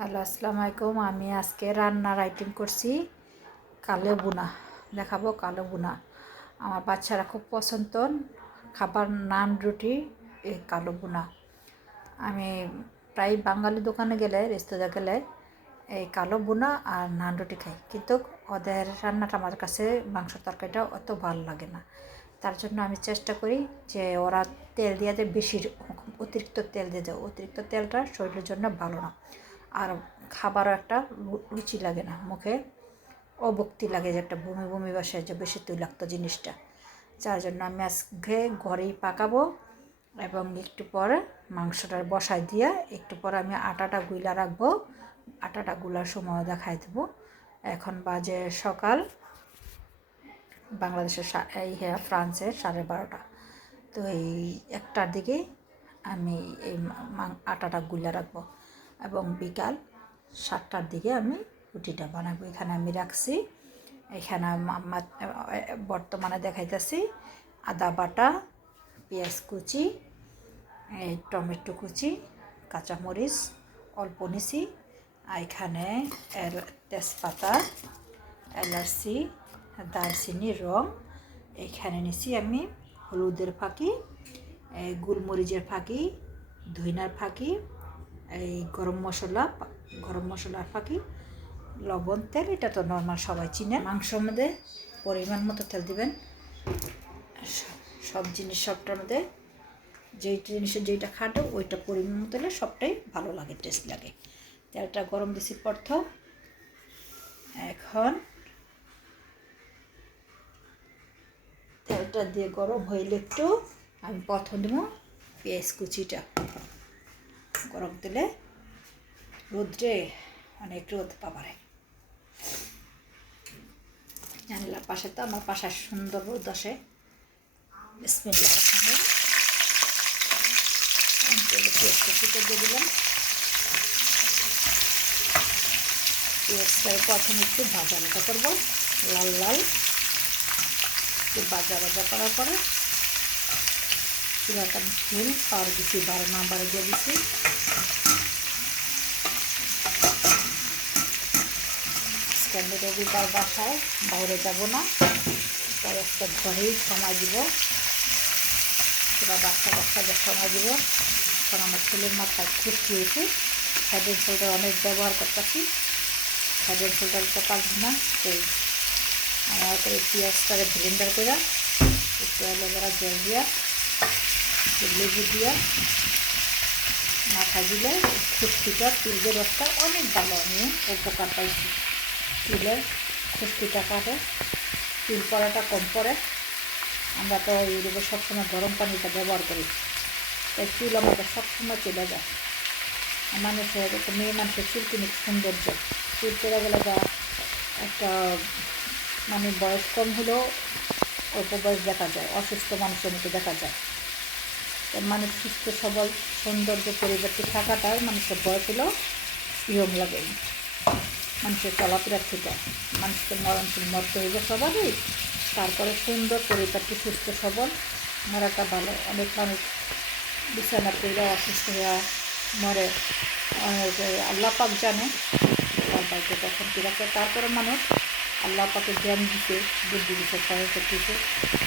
Hello, আসসালামু আলাইকুম। আমি আজকে রান্নার আইটেম করছি কালো বুনা। দেখাবো কালো বুনা। আমার বাচ্চারা খুব পছন্দ খাবার নান রুটি এই কালো বুনা। আমি প্রায় বাঙালি দোকানে গেলে রেস্তোরাঁ গেলে এই কালো বুনা আর নান রুটি খাই, কিন্তু ওদের রান্নাটা আমার কাছে মাংস তরকারিটা অত ভালো লাগে না। তার জন্য আমি চেষ্টা করি যে ওরা তেল দিয়ে দেয়, বেশি অতিরিক্ত তেল দিয়ে দেয়। অতিরিক্ত তেলটা শরীরের জন্য ভালো না, আর খাবারও একটা রুচি লাগে না, মুখে অভুক্তি লাগে, যে একটা বমি বমি বসে, যে বেশি তৈলাক্ত জিনিসটা। যার জন্য আমি আজকে ঘরেই পাকাবো এবং একটু পরে মাংসটা বসাই দিয়ে একটু পরে আমি আটাটা গুলা রাখবো। আটাটা গুলার সময় দেখাই দেবো। এখন বাজে সকাল বাংলাদেশের ফ্রান্সের 12:30। তো এই একটার দিকে আমি এই আটাটা গুলা রাখবো এবং বিকাল 7টার দিকে আমি রুটিটা বানাবো। এখানে আমি রাখছি, এখানে বর্তমানে দেখাইতেছি আদা বাটা, পেঁয়াজ কুচি, এই টমেটো কুচি, কাঁচামরিচ অল্প নিছি, আর এখানে তেজপাতা, এলাচি, দারচিনি, রং এইখানে নিছি আমি হলুদের ফাঁকি, এই গোলমরিচের ফাঁকি, ধইনার ফাঁকি, এই গরম মশলার ফাঁকি, লবণ, তেল। এটা তো নর্মাল সবাই চিনে। মাংসর মধ্যে পরিমাণ মতো তেল দিবেন। সব জিনিস সবটার মধ্যে যেই জিনিসের যেইটা খাটো ওইটা পরিমাণ মতো হলে সবটাই ভালো লাগে, টেস্ট লাগে। তেলটা গরম দিছি প্রথম। এখন তেলটা দিয়ে গরম হইলে একটু আমি প্রথম দেব পেঁয়াজ কুচিটা। গরম তেলে রোদ্রে অনেক রোদ পাবারে জানলার পাশে, তো আমার পাশে সুন্দর রোদ আসে। বিসমিল্লাহির রহমানির রহিম। তেলে পেঁয়াজ কুচিটা দিয়ে দিলাম। পেঁয়াজটা প্রথমে একটু ভাজা ভাজা করবো, লাল লাল একটু ভাজা ভাজা করার পরে চুলাটা ফুল পাওয়ার দিচ্ছি, 12 নাম্বারে দিয়ে দিচ্ছি। আজকে রবিবার বাসায় বাইরে যাব না, তাই একটা ঘরেই সময় দিব, পুরো বাচ্চাদের সময় দিব। এখন আমার ছেলের মাথায় খুশি হয়েছে, হেডের শোল্ডার অনেক ব্যবহার করতেছি, হেডের শোল্ডার তো কাজ না। সেই আমার করে পেঁয়াজটাকে ব্লেন্ডার করে একটু অ্যালোভেরা জল দিয়া লেবু দিয়া মাথা দিলে খুশকিটা, তিলের রসটা অনেক ভালো, আমি উপকার পাইছি। তিলের খুশকিটা কাটে, তিল পড়াটা কম পড়ে। আমরা তো ইউরোপে সবসময় গরম পানিটা ব্যবহার করি, তাই চুল আমাদের সবসময় চলে যায়। মানুষের মেয়ে মানুষের চুল কিন্তু সৌন্দর্য, চুল চলে গেলে যা একটা মানে বয়স কম হলেও অল্প বয়স দেখা যায়, অসুস্থ মানুষের মতো দেখা যায়। মানুষ সুস্থ সবল সৌন্দর্য পরিবর্তে থাকাটা মানুষের বয়স হলেও ইয়ং লাগে। মানুষের চলাফেরা থেকে মানুষকে মরণশীল মরতে হইবে সবারই, তারপরে সুন্দর পরিবারটি সুস্থ সবল মরাটা ভালো। অনেক মানুষ বিছানা পেয়ে অসুস্থ হয়ে মরে, আল্লাহ পাক জানে তার বাড়িতে তখন কী রাখে। তারপরে মানুষ আল্লাহ পাকে জ্ঞান দিতে, বুদ্ধি দিতে, সহায়তা দিতে,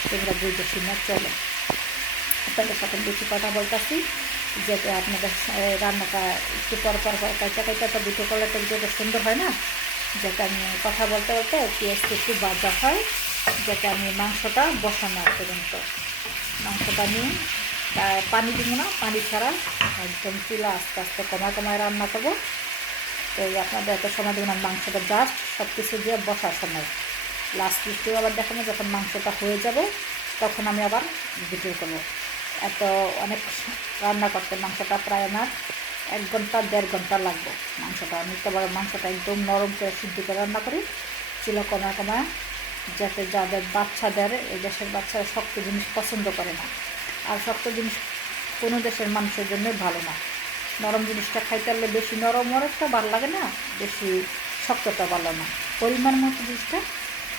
তোমরা বুঝে শুনে চলে। আপনাদের সাথে বেশি কথা বলতেছি, যাতে আপনাদের রান্নাটা একটু পর কাইটা তো দুটো করলে তো যেটা সুন্দর হয় না, যাতে আমি কথা বলতে বলতে পেঁয়াজটা একটু ভাজা হয়, যাতে আমি মাংসটা বসানো পর্যন্ত মাংসটা নিয়ে পানি দিব না, পানি ছাড়া একদম চুলা আস্তে আস্তে কমায় রান্না করবো। তো আপনাদের এত সময় দেবেন, মাংসটা জাস্ট সব কিছু দিয়ে বসার সময় লাস্ট একটু আবার দেখানো, যখন মাংসটা হয়ে যাবে তখন আমি আবার ভিডিও করবো। এত অনেক রান্না করতে মাংসটা প্রায় আমার 1 ঘন্টা 1.5 ঘন্টা লাগবে। মাংসটা আমি তো মাংসটা একদম নরম করে সিদ্ধ করে রান্না করি, চুলা কমায়, যাতে যাদের বাচ্চাদের, এই দেশের বাচ্চারা শক্ত জিনিস পছন্দ করে না, আর শক্ত জিনিস কোনো দেশের মানুষের জন্য ভালো না। নরম জিনিসটা খাইতে পারলে বেশি নরমটা ভালো লাগে না, বেশি শক্তটা ভালো না। পরিমাণ মতো জিনিসটা,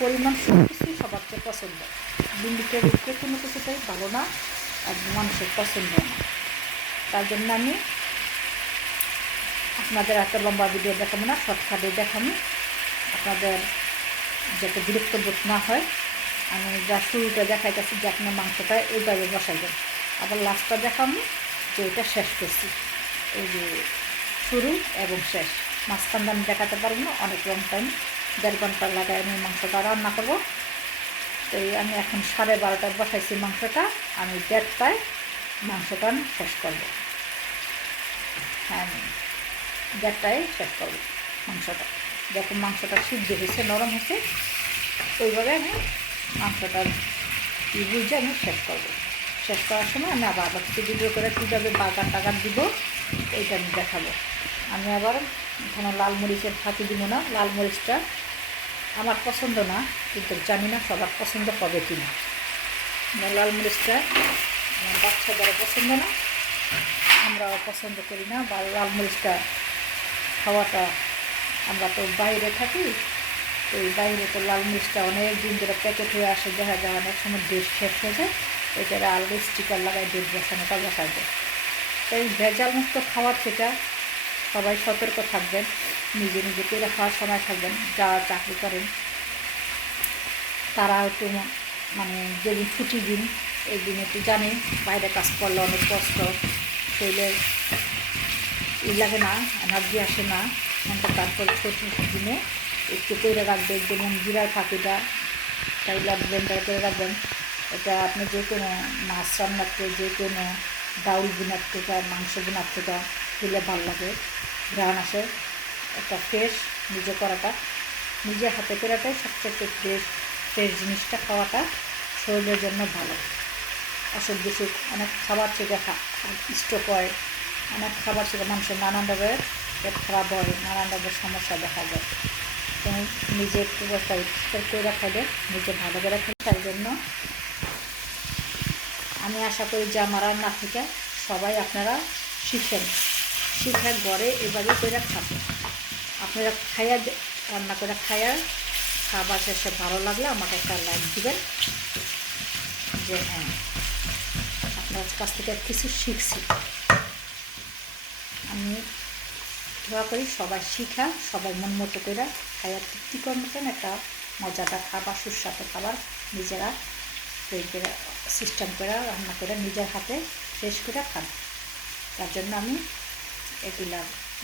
পরিমাণ সব কিছুই সবার চেয়ে পছন্দ। লিমিটের উপরে কোনো কিছুটাই ভালো না আর মানুষের পছন্দ না। তার জন্য আমি আপনাদের এত লম্বা ভিডিও দেখাবো না, শর্টকাটে দেখাবো, আপনাদের যাতে বিরক্ত বোধ না হয়। আমি যা শুরুটা দেখাইতেছি যে আপনার মাংসটা এইভাবে বসাইবেন, আবার লাস্টটা দেখাবো যে এটা শেষ করছি। এই যে শুরু এবং শেষ, মাঝখানটা আমি দেখাতে পারবো না, অনেক লং টাইম 1.5 ঘন্টা লাগাই আমি মাংসটা রান্না করবো। তো আমি এখন 12:30টায় বসাইছি মাংসটা, আমি 1:30টায় মাংসটা শেষ করবো। হ্যাঁ, 1:30টায় শেষ করবো মাংসটা। দেখুন মাংসটা সিদ্ধ হয়েছে, নরম হয়েছে, ওইভাবে আমি মাংসটা বুঝে আমি শেষ করবো। শেষ করার সময় আমি আবার কিছু ভিডিও করে কীভাবে বাগার টাগার দিব এইটা আমি দেখাবো। আমি আবার এখানে লাল মরিচের ফাঁকি দিব না, লাল মরিচটা আমার পছন্দ না, কিন্তু জানি না সবার পছন্দ হবে কি না। লাল মরিচটা আমার বাচ্চাদেরও পছন্দ না, আমরাও পছন্দ করি না। বা লাল মরিচটা খাওয়াটা, আমরা তো বাইরে থাকি, এই বাইরে তো লাল মরিচটা অনেক দিন ধরে প্যাকেট হয়ে আসে, দেখা যায় অনেক সময় ডেট শেষ হয়ে যায়, এটার আলাদা স্টিকার লাগায় ডেট বসানোটা বসা যায়। তাই ভেজাল মুক্ত খাওয়ার থেকে সবাই সতর্ক থাকবেন, নিজে নিজে করে খাওয়ার সময় থাকবেন। যারা চাকরি করেন তারা একটু মানে যেদিন ছুটি দিন, এই দিন একটু জানি বাইরে কাজ করলে অনেক কষ্ট, শরীরে লাগে না, এনার্জি আসে না, কিন্তু তারপর ছুটির দিনে একটু করে রাখবেন। যেমন জিরার ফাঁকিটা টাইলার ব্লেন্ডার করে রাখবেন। এটা আপনি যে কোনো মাছ রান্নার থেকে, যে কোনো ডাউল বোনার থেকে, মাংস বোনার থেকে দিলে ভালো লাগে, ঘ্রাণ আসে। একটা ফ্রেশ নিজে করাটা, নিজে হাতে করাটাই সবচেয়ে ফ্রেশ জিনিসটা খাওয়াটা শরীরের জন্য ভালো। অসুখ বিসুখ অনেক খাবার থেকে স্ট্রোক হয়, অনেক খাবার থেকে মানুষের নানান রকমের পেট খারাপ হয়, নানান রকমের সমস্যা দেখা যায়। নিজে একটু পরিষ্কার করে খাইলে নিজে ভালো করে খাই। তাই জন্য আমি আশা করি যে আমার রান্না থেকে সবাই আপনারা শিখে ঘরে এভাবে করে খাবেন। আপনারা খাইয়া রান্না করে খাইয়া খাবার শেষে ভালো লাগলে আমাকে একটা লাইক দিবেন, যে হ্যাঁ আপনার কাছ থেকে কিছু শিখছি। আমি দোয়া করি সবাই শিখা, সবাই মন মতো করে খাইয়া তৃপ্তি করে মতন একটা মজাদার খাবার, সুস্বাদু খাবার নিজেরা তৈরি করে সিস্টেম করে রান্না করে নিজের হাতে শেষ করে খান। তার জন্য আমি এগুলা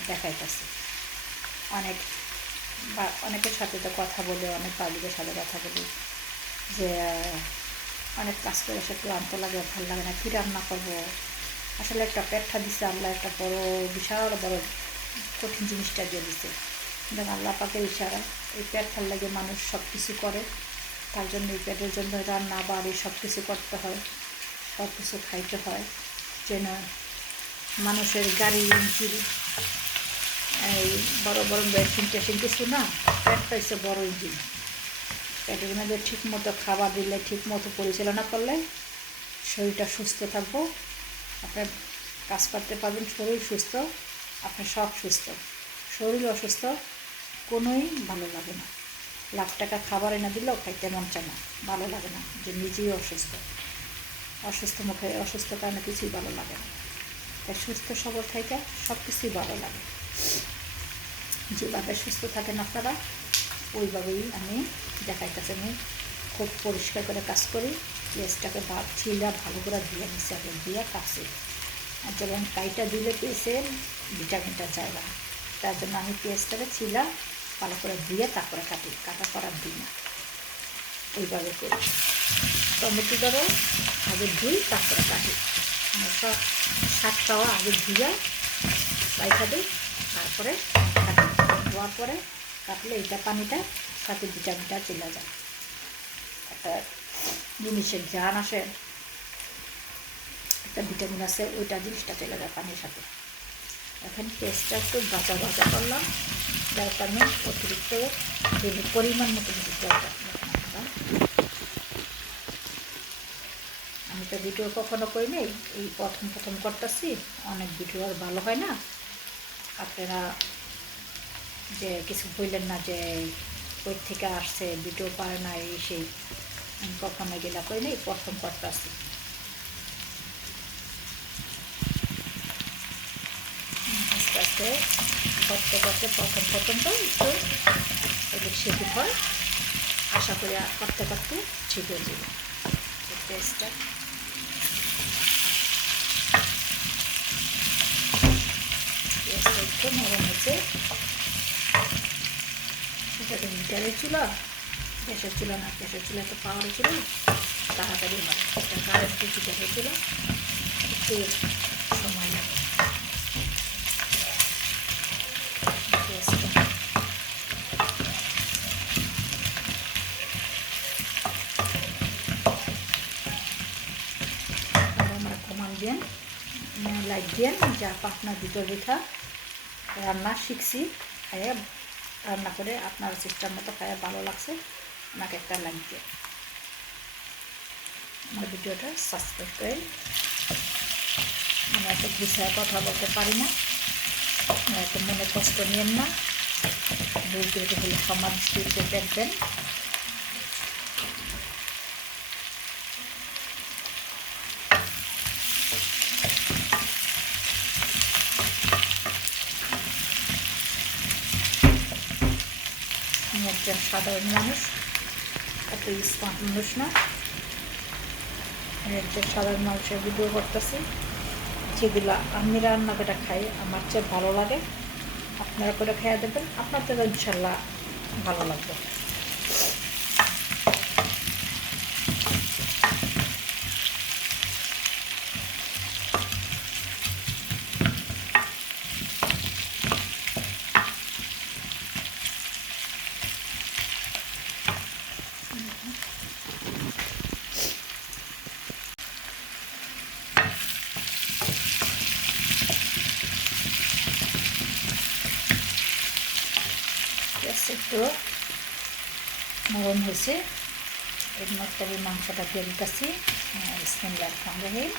দেখাইতেছি। অনেকের সাথে তো কথা বলে, অনেক পাবলিকের সাথে কথা বলি যে অনেক কাজ করে এসে ক্লান্ত লাগে, ভালো লাগে না, কী রান্না করবো। আসলে একটা পেটটা দিচ্ছে আল্লাহ, একটা বড় বিশাল বড় কঠিন জিনিসটা দিয়ে দিচ্ছে। কিন্তু আল্লাহ পাকের ইশারা, এই পেটটার লাগে মানুষ সব কিছু করে। তার জন্য এই পেটের জন্য রান্না বাড়ি সব কিছু করতে হয়, সব কিছু খাইতে হয়। যেন মানুষের গাড়ি ইঞ্জিন, এই বড় বড় মেশিন টেশিন কিছু না, পেটটা হচ্ছে বড় ইঞ্জিন। পেটের মধ্যে ঠিক মতো খাবার দিলে, ঠিক মতো পরিচালনা করলে শরীরটা সুস্থ থাকবো, আপনার কাজ করতে পারবেন। শরীর সুস্থ, আপনার সব সুস্থ। শরীর অসুস্থ কোনোই ভালো লাগে না। লাখ টাকা খাবার এনে দিলেও খাইতে মন চায় না, ভালো লাগে না, যে নিজেই অসুস্থ মুখে অসুস্থ কারণে কিছুই ভালো লাগে না। তাই সুস্থ সবল থেকে সব কিছুই ভালো লাগে। যেভাবে সুস্থ থাকেন আপনারা ওইভাবেই আমি দেখাইতেছি। আমি খুব পরিষ্কার করে কাজ করি। পেঁয়াজটাকে ছিলা ভালো করে ধুয়ে নিচ্ছি, আগে ধুয়ে কাটছি। আর যেমন কাইটা দিলে পেঁয়াজের ভিটামিনটা যায় না, তার জন্য আমি পেঁয়াজটাকে ছিলা ভালো করে ধুয়ে তারপরে কাটি, কাটা করার দিই না, ওইভাবে করি। টমেটোটারও আগে ধুই তারপরে কাটি, সব শাকটাও আগে ধুয়ে রাইখা দিই, তারপরে কাটি। ধোয়ার পরে কাটলে এইটা পানিটা সাথে ভিটামিনটা চলে যায়। একটা জিনিসের জান আসে, একটা ভিটামিন আছে, ওইটা জিনিসটা চলে যায় পানির সাথে। এখন পেঁয়াজটা একটু ভাজা ভাজা করলাম, যার কারণে অতিরিক্ত পরিমাণ মতো দরকার। আমি তো ভিডিও কখনো করি নাই, এই প্রথম করতেছি। অনেক ভিডিও আর ভালো হয় না, আপনারা যে কিছু বললেন না যে কই থেকে আসছে ভিডিও পারে না, এই সেই। আমি কখনো গেলা করি নাই, প্রথম করতেছি। আস্তে আস্তে করতে করতে প্রথম তো একটু এদিক সেদিক হয়, আশা করি আর করতে করতে ঠিক হয়ে যাবে পেঁয়াজটা। পেঁয়াজটা একটু নরম হয়েছে। এটা তো মিটারের চুলা, গ্যাসের চুলা না, গ্যাসের চুলা তো পাওয়ারের চুলা, তাড়াতাড়ি হয়। এটা কারেন্টের গ্যাসের চুলা, একটু সময় লাগে। পেঁয়াজটা আমরা কমান দেন, লাইট দেন, যা আপনার ভিতর রেখা রান্না শিখছি, খাইয়ে রান্না করে আপনার সিস্টেম মতো খাইয়ে ভালো লাগছে, আমাকে একটা লাইক দেন, আমার ভিডিওটা সাবস্ক্রাইব করেন। আমি এত গুছায় কথা বলতে পারি না, এত মনে কষ্ট নিয়েন না, ভিডিওটি হলে সমাজ দৃষ্টিতে দেখবেন। আমি একজন সাধারণ মানুষ, এত স্মার্ট মানুষ না। আমি একজন সাধারণ মানুষের ভিডিও করতেছি, যেগুলো আমি রান্না করে খাই আমার চেয়ে ভালো লাগে, আপনারা করে খাইয়া দেবেন, আপনাদের ইনশাল্লাহ ভালো লাগবে। একটু নরম হয়েছে, এর মধ্যে আমি মাংসটা দিয়ে দিতেছি। বিসমিল্লাহির রহমানির রহিম।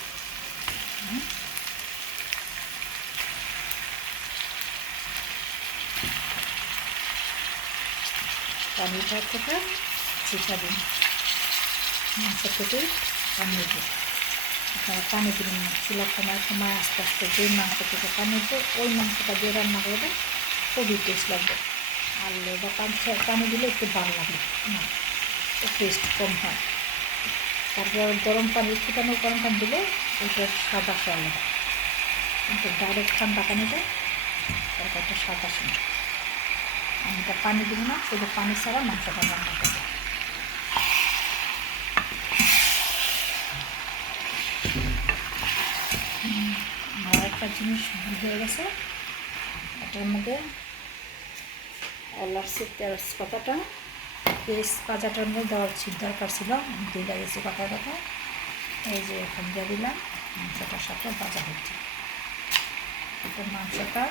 পানিটা থেকে ছিটা দিন, মাংস থেকে পানি দিন। আপনারা পানি দিন না, চুলা কমায় আস্তে আস্তে যে মাংস থেকে পানি দিবে ওই মাংসটা দিয়ে রান্না করবেন, খুবই টেস্ট লাগবে। আর লেবা পানি দিলে একটু ভালো লাগে না, টেস্ট কম হয়। তারপর গরম পানি, ফুটানো গরম পানি দিলে ওইটার সাদা খাওয়া লাগে, কিন্তু ডাইরেক্ট ঠান্ডা পানিটা তরকারিটা সাদা শুনে। আমি এটা পানি দিব না, শুধু পানি ছাড়া মাংসটা রান্না করবো। আমার একটা জিনিস ভুল হয়ে গেছে, এটার মধ্যে এলাচি তেজপাতাটা ভাজাটার মধ্যে দেওয়ার দরকার ছিল, আমি দিয়ে গেছি কথা। এই যে এখন দিয়ে দিলাম, মাংসটার সাথে ভাজা হচ্ছে। এখন মাংসটা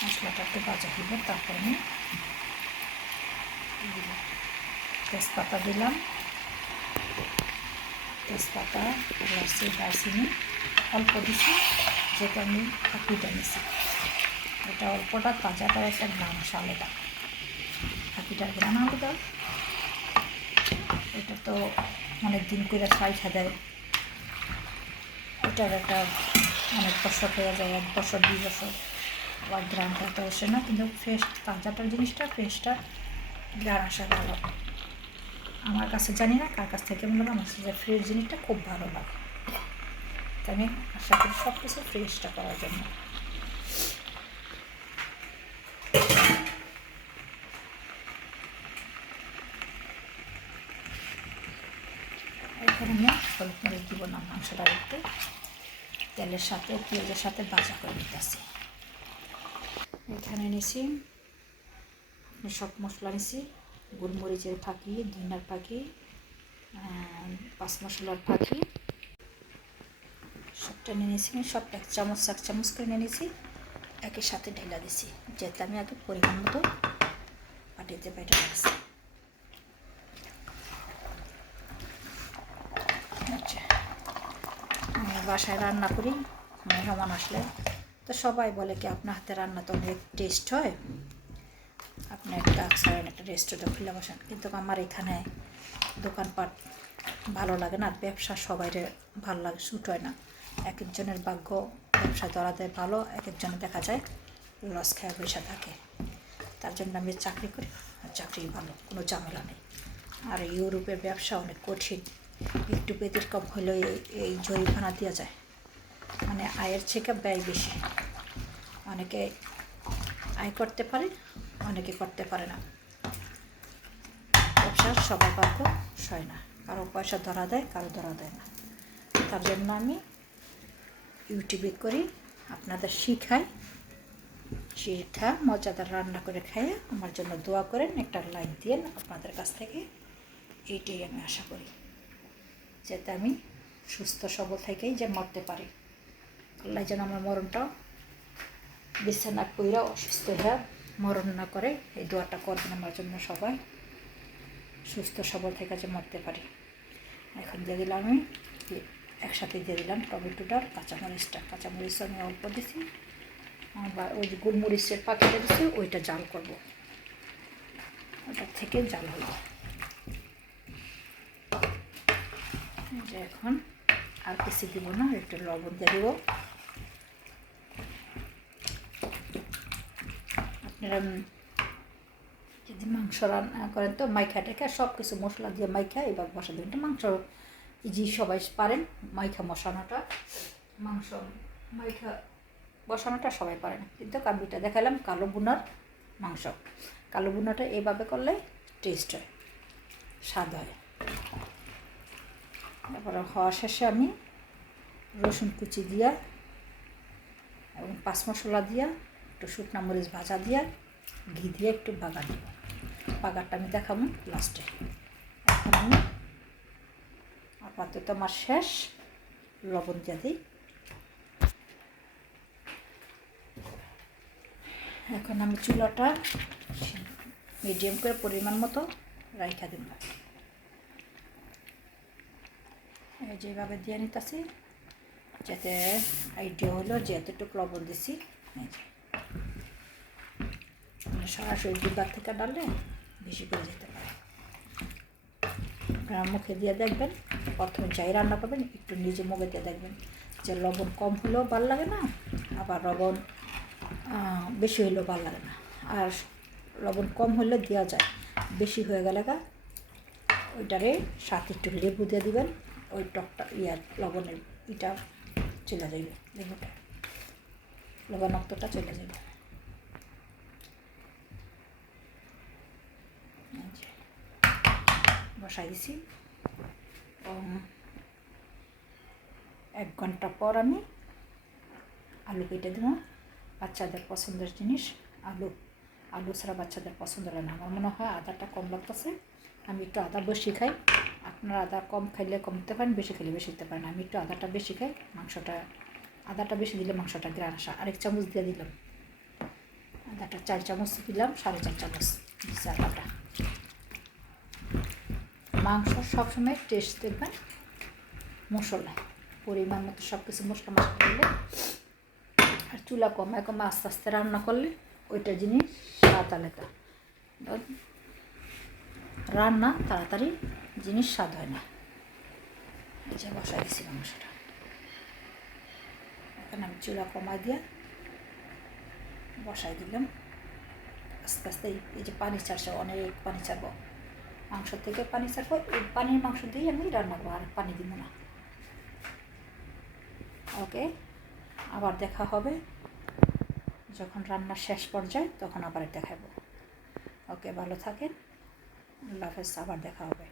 মশলাটা একটু ভাজা দিব, তারপর আমি তেজপাতা দিলাম, তেজপাতা, এলাচি, দারচিনি অল্প দিচ্ছি, যেটা আমি ফাঁকিটা নিছি। এটা অল্পটা, তাজাটার একটা গ্রাম আলাদা, ফাঁকিটার গ্রাম আলাদা। এটা তো অনেক দিন করে খাইখা দেয়, এটার একটা অনেক বছর হয়ে যায়, 1 বছর 2 বছর, আবার গ্রামটা তো আসে না, কিন্তু ফ্রেশ তাজাটার জিনিসটা ফ্রেশটা গ্রাম আসা ভালো আমার কাছে। জানি না কার কাছ থেকে মনে হয়, আমার কাছে ফ্রেশ জিনিসটা খুব ভালো লাগে, তাই আমি আশা করি সব কিছু ফ্রেশটা করার জন্য। এখানে আমি হলুদ মরিচ দিব না, মাংসটা একটু তেলের সাথে পেঁয়াজের সাথে ভাজা করে দিতেছি। এখানে নিছি সব মশলা নিছি, গোলমরিচের ফাঁকি, ধনিয়ার ফাঁকি, 5 মশলার ফাঁকি, সবটা নিয়ে নিয়েছি। সব 1 চামচ করে নিয়ে নিয়েছি, একই সাথে ঢেলা দিছি, যেটা আমি আগে পরিমাণ মতো পাটিতে বেটে রাখছি। আচ্ছা, আমি বাসায় রান্না করি, মেহমান আসলে তো সবাই বলে কি আপনার হাতে রান্না তো অনেক টেস্ট হয়, আপনি একটা রেস্টুরেন্টে খুলে বসেন, কিন্তু আমার এখানে দোকানপাট ভালো লাগে না, ব্যবসা সবাইরে ভালো লাগে, শ্যুট হয় না। এক একজনের ভাগ্য ব্যবসা ধরাতে ভালো, এক একজনের দেখা যায় লস খায় পয়সা থাকে। তার জন্য আমি চাকরি করি, আর চাকরি ভালো, কোনো ঝামেলা নেই। আর ইউরোপের ব্যবসা অনেক কঠিন, একটু ব্যতিক্রম হলেও এই জরিমানা দেওয়া যায়, মানে আয়ের থেকে ব্যয় বেশি। অনেকে আয় করতে পারে, অনেকে করতে পারে না। ব্যবসার সবার ভাগ্য সয় না, কারো পয়সা ধরা দেয়, কারো ধরা দেয় না। তার জন্য আমি ইউটিউবে করি, আপনাদের শিখাই, শিখা মজাদার রান্না করে খাইয়ে আমার জন্য দোয়া করেন, একটা লাইক দিন আপনাদের কাছ থেকে। এইটাই আমি আশা করি, যাতে আমি সুস্থ সবল থেকেই যে মরতে পারি। আল্লাহ যেন আমার মরণটাও বিছানা কইরা অসুস্থ হয়ে মরণ না করে, এই দোয়াটা করবেন আমার জন্য সবাই, সুস্থ সবল থেকে যে মরতে পারি। এখন দিয়ে দিলাম আমি একসাথে দিয়ে দিলাম টমেটোটা, কাঁচামরিচ আমি অল্প দিছি, বা ওই যে গোলমরিচের পাখিটা দিচ্ছি ওইটা জাল করব, ওটার থেকে জাল হলো। যে এখন আর কিছু দিব না, একটু লবণ দিয়ে দেবো। আপনারা যদি মাংস রান্না করেন তো মাইখা টেখা সব কিছু মশলা দিয়ে মাইখা এবার বসা দেবেন। মাংস ইজি, সবাই পারেন মাইখা বসানোটা, মাংস মাইখা বসানোটা সবাই পারে না, কিন্তু আমি এটা দেখালাম কালো বুনার মাংস। কালো বুনাটা এইভাবে করলে টেস্ট হয়, স্বাদ হয়। তারপরে হওয়া শেষে আমি রসুন কুচি দিয়া এবং পাঁচ মশলা দিয়া, একটু শুকনো মরিচ ভাজা দিয়া, ঘি দিয়ে একটু বাগার দিব। বাগারটা আমি দেখাবো লাস্টে। এখন আমি আপাতত আমার শেষ, লবণ দিয়ে দিই। এখন আমি চুলাটা মিডিয়াম করে পরিমাণ মতো রাইখা দিব। যেভাবে দিয়ে নিতেছি, যাতে আইডিয়া হলো যে এতটুকু লবণ দিছি। সরাসরি ডিব্বার থেকে ডাললে বেশি করে যেতে পারে। আপনারা মুখে দিয়ে দেখবেন, প্রথমে যাই রান্না করবেন একটু নিজে মুখে দিয়ে দেখবেন যে লবণ কম হলেও ভালো লাগে না, আবার লবণ বেশি হলেও ভালো লাগে না। আর লবণ কম হলে দেওয়া যায়, বেশি হয়ে গেলে ওইটারে সাথে একটু লেবু দিয়ে দিবেন, ওই টকটা লবণের এটা চলে যাবে, লেবুটা লবণাক্তটা চলে যাবে। বসাই দিছি। 1 ঘন্টা পর আমি আলু কেটে দেবো। বাচ্চাদের পছন্দের জিনিস আলু ছাড়া বাচ্চাদের পছন্দ হয় না। আমার মনে হয় আদাটা কম লাগতেছে, আমি একটু আদা বেশি খাই। আপনারা আদা কম খাইলে কম দিতে পারেন, বেশি খাইলে বেশি দিতে পারেন। আমি একটু আদাটা বেশি খাই, আদাটা বেশি দিলে মাংসটা গ্রান আসা। 1 চামচ দিয়ে দিলাম আদাটা, 4 চামচ দিলাম, 4.5 চামচ দিচ্ছি আদাটা। মাংস সবসময় টেস্ট দেখবেন মশলা পরিমাণ মতো, সব কিছু মশলা দিলে, আর চুলা কমায় আস্তে আস্তে রান্না করলে ওইটা জিনিস স্বাদ আলাদা। রান্না তাড়াতাড়ি জিনিস স্বাদ হয় না। এই যে বসাই দিচ্ছি মাংসটা। এখন আমি চুলা কমাই দিয়ে বসাই দিলাম। আস্তে আস্তে এই যে পানি ছাড়ছে, অনেক পানি ছাড়বো মাংস থেকে, পানি ছাড়বো। এই পানির মাংস দিয়ে আমি রান্না করবো, আর পানি দিব না। ওকে, আবার দেখা হবে যখন রান্নার শেষ পর্যায়ে, তখন আবার দেখাবো। ওকে, ভালো থাকেন, আল্লাহ হাফেজ, আবার দেখা হবে।